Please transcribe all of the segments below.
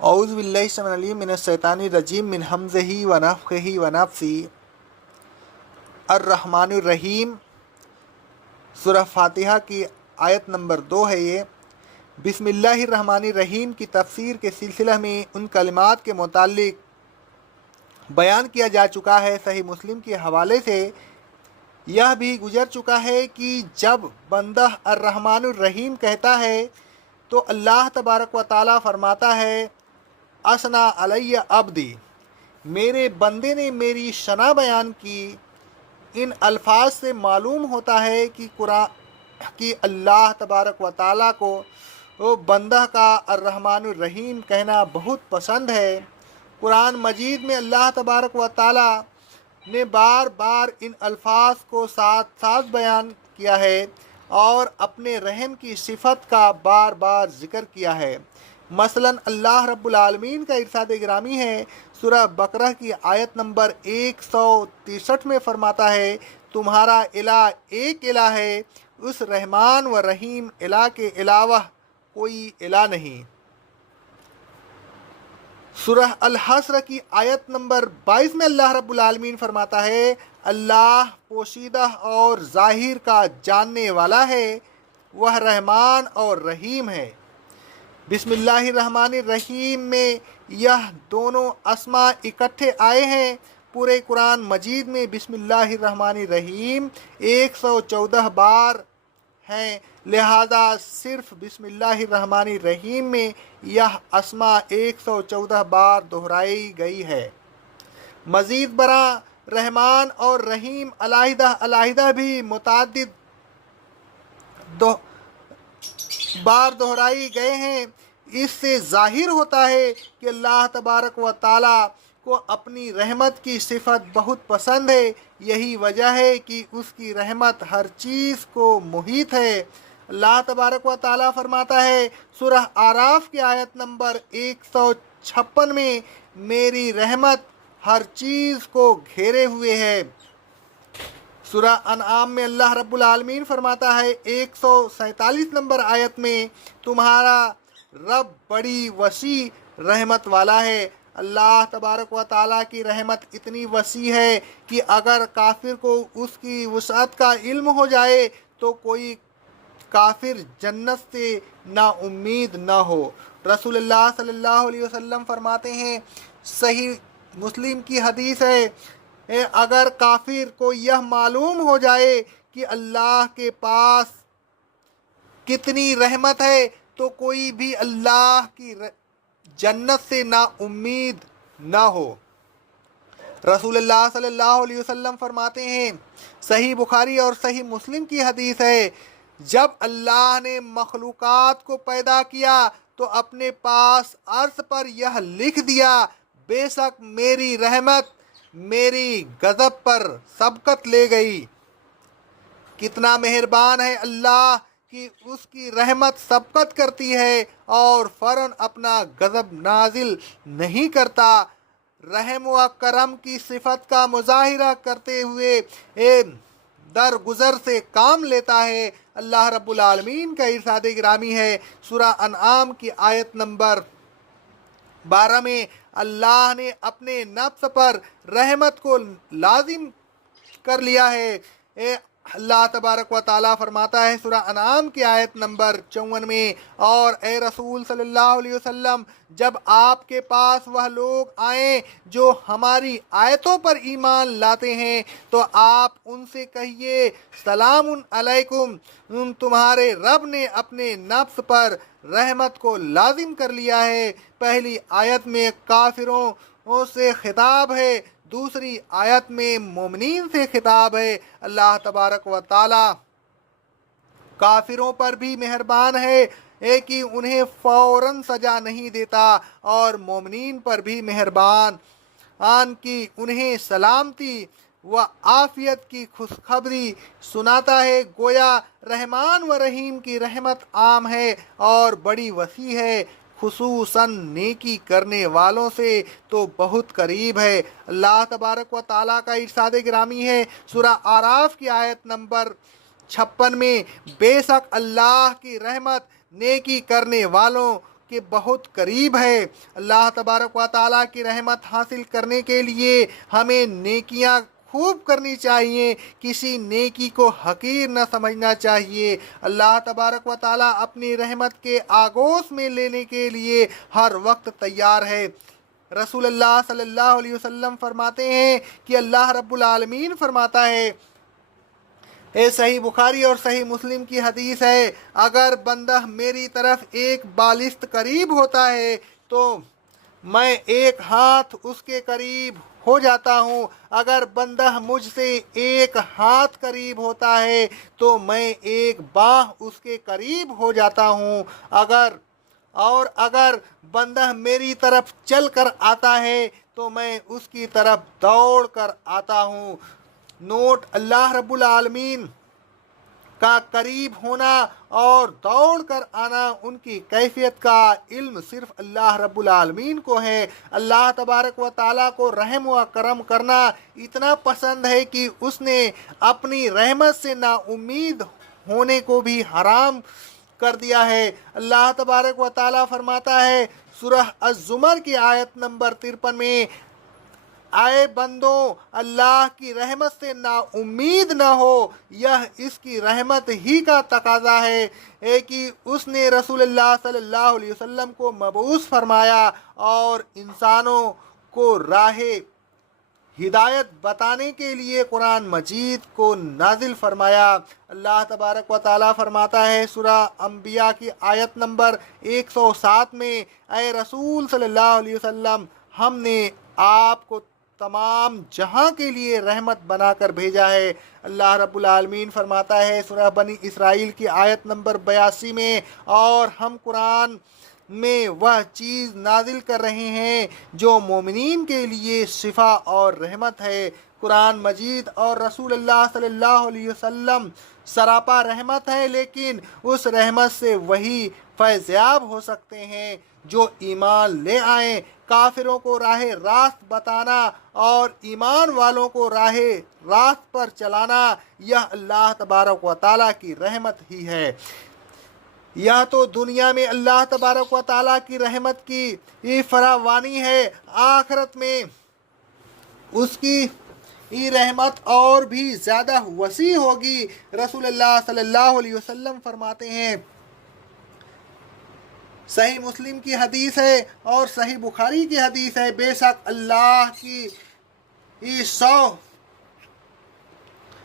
اعوذ باللہ السمیع العلیم من الشیطان الرجیم من ہمزہ ونفخہ ونفثہ۔ الرحمن الرحیم سورہ فاتحہ کی آیت نمبر 2 ہے یہ۔ بسم اللہ الرحمن الرحیم کی تفسیر کے سلسلہ میں ان کلمات کے متعلق بیان کیا جا چکا ہے۔ صحیح مسلم کے حوالے سے یہ بھی گزر چکا ہے کہ جب بندہ الرحمن الرحیم کہتا ہے تو اللہ تبارک و تعالیٰ فرماتا ہے اثنا علیہ عبدی، میرے بندے نے میری شنا بیان کی۔ ان الفاظ سے معلوم ہوتا ہے کہ اللہ تبارک و تعالیٰ کو بندہ کا الرحمن الرحیم کہنا بہت پسند ہے۔ قرآن مجید میں اللہ تبارک و تعالیٰ نے بار بار ان الفاظ کو ساتھ ساتھ بیان کیا ہے اور اپنے رحم کی صفت کا بار بار ذکر کیا ہے۔ مثلاً اللہ رب العالمین کا ارشاد گرامی ہے، سورہ بقرہ کی آیت نمبر 163 میں فرماتا ہے تمہارا الہ ایک الہ ہے، اس رحمان و رحیم الہ کے علاوہ کوئی الہ نہیں۔ سورہ الحشر کی آیت نمبر 22 میں اللہ رب العالمین فرماتا ہے اللہ پوشیدہ اور ظاہر کا جاننے والا ہے، وہ رحمان اور رحیم ہے۔ بسم اللہ الرحمن الرحیم میں یہ دونوں اسماء اکٹھے آئے ہیں۔ پورے قرآن مجید میں بسم اللہ الرحمن الرحیم 114 بار ہیں، لہذا صرف بسم اللہ الرحمن الرحیم میں یہ اسماء 114 بار دہرائی گئی ہے۔ مزید برآں رحمان اور رحیم علیحدہ علیحدہ بھی متعدد بار دہرائی گئے ہیں۔ اس سے ظاہر ہوتا ہے کہ اللہ تبارک و تعالیٰ کو اپنی رحمت کی صفت بہت پسند ہے۔ یہی وجہ ہے کہ اس کی رحمت ہر چیز کو محیط ہے۔ اللہ تبارک و تعالیٰ فرماتا ہے سورہ اعراف کی آیت نمبر 156 میں میری رحمت ہر چیز کو گھیرے ہوئے ہے۔ سورہ انعام میں اللہ رب العالمین فرماتا ہے 147 نمبر آیت میں تمہارا رب بڑی وسیع رحمت والا ہے۔ اللہ تبارک و تعالیٰ کی رحمت اتنی وسیع ہے کہ اگر کافر کو اس کی وسعت کا علم ہو جائے تو کوئی کافر جنت سے نا امید نہ ہو۔ رسول اللہ صلی اللہ علیہ وسلم فرماتے ہیں، صحیح مسلم کی حدیث ہے، اگر کافر کو یہ معلوم ہو جائے کہ اللہ کے پاس کتنی رحمت ہے تو کوئی بھی اللہ کی جنت سے نا امید نہ ہو۔ رسول اللہ صلی اللہ علیہ وسلم فرماتے ہیں، صحیح بخاری اور صحیح مسلم کی حدیث ہے، جب اللہ نے مخلوقات کو پیدا کیا تو اپنے پاس عرش پر یہ لکھ دیا بے شک میری رحمت میری غضب پر سبقت لے گئی۔ کتنا مہربان ہے اللہ کہ اس کی رحمت سبقت کرتی ہے اور فوراً اپنا غضب نازل نہیں کرتا۔ رحم و کرم کی صفت کا مظاہرہ کرتے ہوئے درگزر سے کام لیتا ہے۔ اللہ رب العالمین کا ارشاد گرامی ہے، سورہ انعام کی آیت نمبر 12 میں اللہ نے اپنے نفس پر رحمت کو لازم کر لیا ہے۔ اللہ تبارک و تعالیٰ فرماتا ہے سورہ انعام کی آیت نمبر 54 میں، اور اے رسول صلی اللہ علیہ وسلم جب آپ کے پاس وہ لوگ آئیں جو ہماری آیتوں پر ایمان لاتے ہیں تو آپ ان سے کہیے سلام علیکم، تمہارے رب نے اپنے نفس پر رحمت کو لازم کر لیا ہے۔ پہلی آیت میں کافروں سے خطاب ہے، دوسری آیت میں مومنین سے خطاب ہے۔ اللہ تبارک و تعالیٰ کافروں پر بھی مہربان ہے کہ انہیں فوراً سزا نہیں دیتا، اور مومنین پر بھی مہربان کی انہیں سلامتی و عافیت کی خوشخبری سناتا ہے۔ گویا رحمان و رحیم کی رحمت عام ہے اور بڑی وسیع ہے، خصوصاً نیکی کرنے والوں سے تو بہت قریب ہے۔ اللہ تبارک و تعالیٰ کا ارشاد گرامی ہے، سورہ اعراف کی آیت نمبر 56 میں بے شک اللہ کی رحمت نیکی کرنے والوں کے بہت قریب ہے۔ اللہ تبارک و تعالیٰ کی رحمت حاصل کرنے کے لیے ہمیں نیکیاں خوب کرنی چاہیے، کسی نیکی کو حقیر نہ سمجھنا چاہیے۔ اللہ تبارک و تعالیٰ اپنی رحمت کے آغوش میں لینے کے لیے ہر وقت تیار ہے۔ رسول اللہ صلی اللہ علیہ وسلم فرماتے ہیں کہ اللہ رب العالمین فرماتا ہے، صحیح بخاری اور صحیح مسلم کی حدیث ہے، اگر بندہ میری طرف ایک بالشت قریب ہوتا ہے تو میں ایک ہاتھ اس کے قریب ہو جاتا ہوں، اگر بندہ مجھ سے ایک ہاتھ قریب ہوتا ہے تو میں ایک باہ اس کے قریب ہو جاتا ہوں، اگر بندہ میری طرف چل کر آتا ہے تو میں اس کی طرف دوڑ کر آتا ہوں۔ نوٹ، اللہ رب العالمین کا قریب ہونا اور دوڑ کر آنا، ان کی کیفیت کا علم صرف اللہ رب العالمین کو ہے۔ اللہ تبارک و تعالیٰ کو رحم و کرم کرنا اتنا پسند ہے کہ اس نے اپنی رحمت سے نا امید ہونے کو بھی حرام کر دیا ہے۔ اللہ تبارک و تعالیٰ فرماتا ہے سورہ الزمر کی آیت نمبر 53 میں، اے بندو، اللہ کی رحمت سے نا امید نہ ہو، یہ اس کی رحمت ہی کا تقاضا ہے کہ اس نے رسول اللہ صلی اللہ علیہ وسلم کو مبعوث فرمایا اور انسانوں کو راہ ہدایت بتانے کے لیے قرآن مجید کو نازل فرمایا۔ اللہ تبارک و تعالیٰ فرماتا ہے سورہ انبیاء کی آیت نمبر 107 میں، اے رسول صلی اللہ علیہ وسلم، ہم نے آپ کو تمام جہاں کے لیے رحمت بنا کر بھیجا ہے۔ اللہ رب العالمین فرماتا ہے سورہ بنی اسرائیل کی آیت نمبر 82 میں، اور ہم قرآن میں وہ چیز نازل کر رہے ہیں جو مومنین کے لیے شفا اور رحمت ہے۔ قرآن مجید اور رسول اللہ صلی اللہ علیہ وسلم سراپا رحمت ہے، لیکن اس رحمت سے وہی فیضیاب ہو سکتے ہیں جو ایمان لے آئیں۔ کافروں کو راہ راست بتانا اور ایمان والوں کو راہ راست پر چلانا، یہ اللہ تبارک و تعالیٰ کی رحمت ہی ہے۔ یہ تو دنیا میں اللہ تبارک و تعالیٰ کی رحمت کی فراوانی ہے، آخرت میں اس کی رحمت اور بھی زیادہ وسیع ہوگی۔ رسول اللہ صلی اللہ علیہ وسلم فرماتے ہیں، صحیح مسلم کی حدیث ہے اور صحیح بخاری کی حدیث ہے، بے شک اللہ کی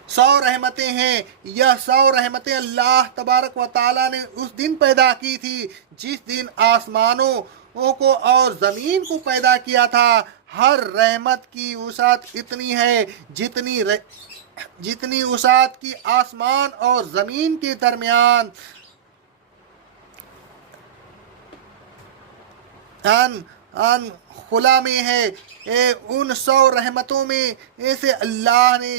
100 رحمتیں ہیں، یہ 100 رحمتیں اللہ تبارک و تعالیٰ نے اس دن پیدا کی تھی جس دن آسمانوں کو اور زمین کو پیدا کیا تھا۔ ہر رحمت کی وسعت اتنی ہے جتنی وسعت کی آسمان اور زمین کے درمیان خلا میں ہے۔ ان 100 رحمتوں میں سے اللہ نے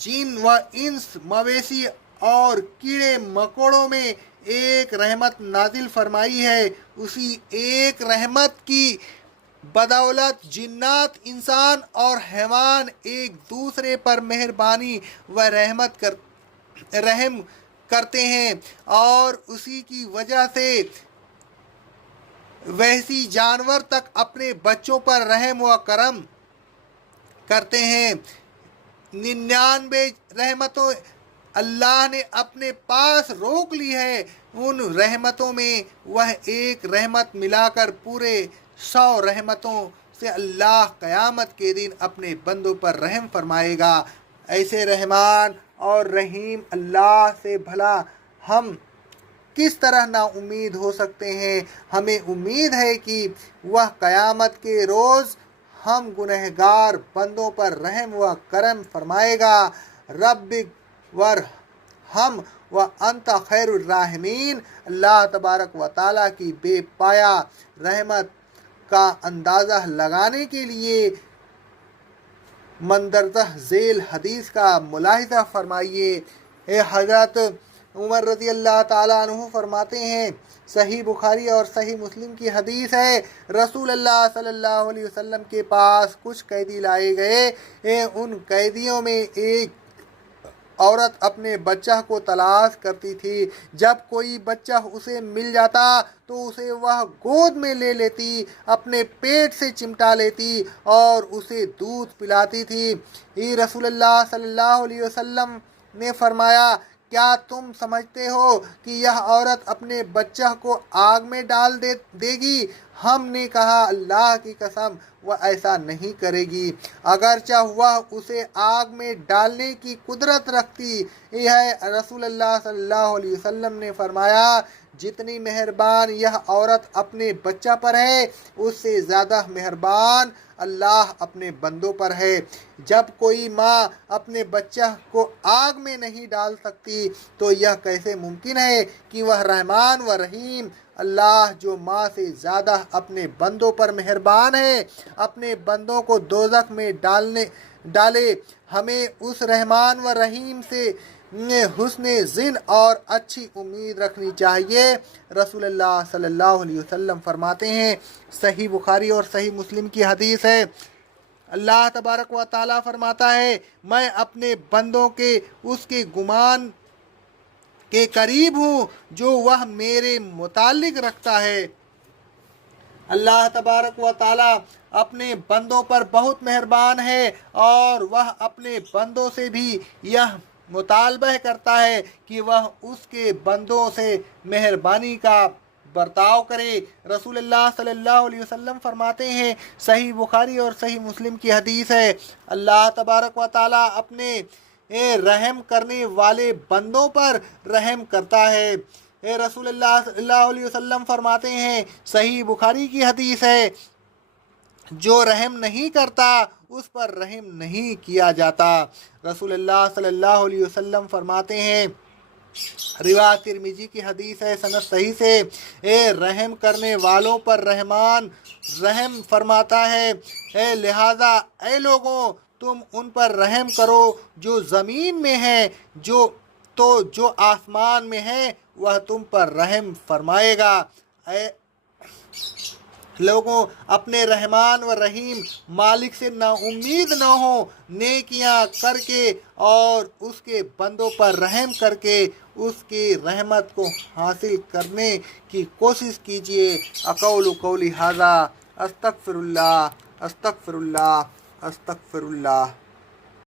جن و انس، مویشی اور کیڑے مکوڑوں میں ایک رحمت نازل فرمائی ہے۔ اسی ایک رحمت کی بدولت جنات، انسان اور حیوان ایک دوسرے پر مہربانی و رحم کرتے ہیں، اور اسی کی وجہ سے وحشی جانور تک اپنے بچوں پر رحم و کرم کرتے ہیں۔ 99 رحمتوں اللہ نے اپنے پاس روک لی ہے، ان رحمتوں میں وہ ایک رحمت ملا کر پورے 100 رحمتوں سے اللہ قیامت کے دن اپنے بندوں پر رحم فرمائے گا۔ ایسے رحمان اور رحیم اللہ سے بھلا ہم کس طرح نا امید ہو سکتے ہیں؟ ہمیں امید ہے کہ وہ قیامت کے روز ہم گنہگار بندوں پر رحم و کرم فرمائے گا۔ رب ورحم وانت خیر الراحمین۔ اللہ تبارک و تعالیٰ کی بے پایا رحمت کا اندازہ لگانے کے لیے مندرجہ ذیل حدیث کا ملاحظہ فرمائیے۔ حضرت عمر رضی اللہ تعالیٰ عنہ فرماتے ہیں، صحیح بخاری اور صحیح مسلم کی حدیث ہے، رسول اللہ صلی اللہ علیہ وسلم کے پاس کچھ قیدی لائے گئے، ان قیدیوں میں ایک عورت اپنے بچہ کو تلاش کرتی تھی، جب کوئی بچہ اسے مل جاتا تو اسے وہ گود میں لے لیتی، اپنے پیٹ سے چمٹا لیتی اور اسے دودھ پلاتی تھی۔ رسول اللہ صلی اللہ علیہ وسلم نے فرمایا، کیا تم سمجھتے ہو کہ یہ عورت اپنے بچہ کو آگ میں ڈال دے گی؟ ہم نے کہا، اللہ کی قسم وہ ایسا نہیں کرے گی، اگرچہ وہ اسے آگ میں ڈالنے کی قدرت رکھتی ہے۔ رسول اللہ صلی اللہ علیہ وسلم نے فرمایا، جتنی مہربان یہ عورت اپنے بچہ پر ہے، اس سے زیادہ مہربان اللہ اپنے بندوں پر ہے۔ جب کوئی ماں اپنے بچہ کو آگ میں نہیں ڈال سکتی تو یہ کیسے ممکن ہے کہ وہ رحمان و رحیم اللہ جو ماں سے زیادہ اپنے بندوں پر مہربان ہے، اپنے بندوں کو دوزخ میں ڈالے۔ ہمیں اس رحمان و رحیم سے حسن ظن اور اچھی امید رکھنی چاہیے۔ رسول اللہ صلی اللہ علیہ وسلم فرماتے ہیں، صحیح بخاری اور صحیح مسلم کی حدیث ہے، اللہ تبارک و تعالیٰ فرماتا ہے، میں اپنے بندوں کے اس کے گمان کے قریب ہوں جو وہ میرے متعلق رکھتا ہے۔ اللہ تبارک و تعالیٰ اپنے بندوں پر بہت مہربان ہے اور وہ اپنے بندوں سے بھی یہ مطالبہ کرتا ہے کہ وہ اس کے بندوں سے مہربانی کا برتاؤ کرے۔ رسول اللہ صلی اللہ علیہ وسلم فرماتے ہیں، صحیح بخاری اور صحیح مسلم کی حدیث ہے، اللہ تبارک و تعالیٰ اپنے رحم کرنے والے بندوں پر رحم کرتا ہے۔ رسول اللہ صلی اللہ علیہ وسلم فرماتے ہیں، صحیح بخاری کی حدیث ہے، جو رحم نہیں کرتا اس پر رحم نہیں کیا جاتا۔ رسول اللہ صلی اللہ علیہ وسلم فرماتے ہیں، روایت ترمذی کی حدیث ہے، سند صحیح سے، رحم کرنے والوں پر رحمان رحم فرماتا ہے، لہذا اے لوگوں تم ان پر رحم کرو جو زمین میں ہیں، جو آسمان میں ہے وہ تم پر رحم فرمائے گا۔ اے لوگوں اپنے رحمان و رحیم مالک سے نا امید نہ ہو، نیکیاں کر کے اور اس کے بندوں پر رحم کر کے اس کی رحمت کو حاصل کرنے کی کوشش کیجیے۔ اقول قولی ھذا، استغفر اللہ، استغفر اللہ، استغفر اللہ۔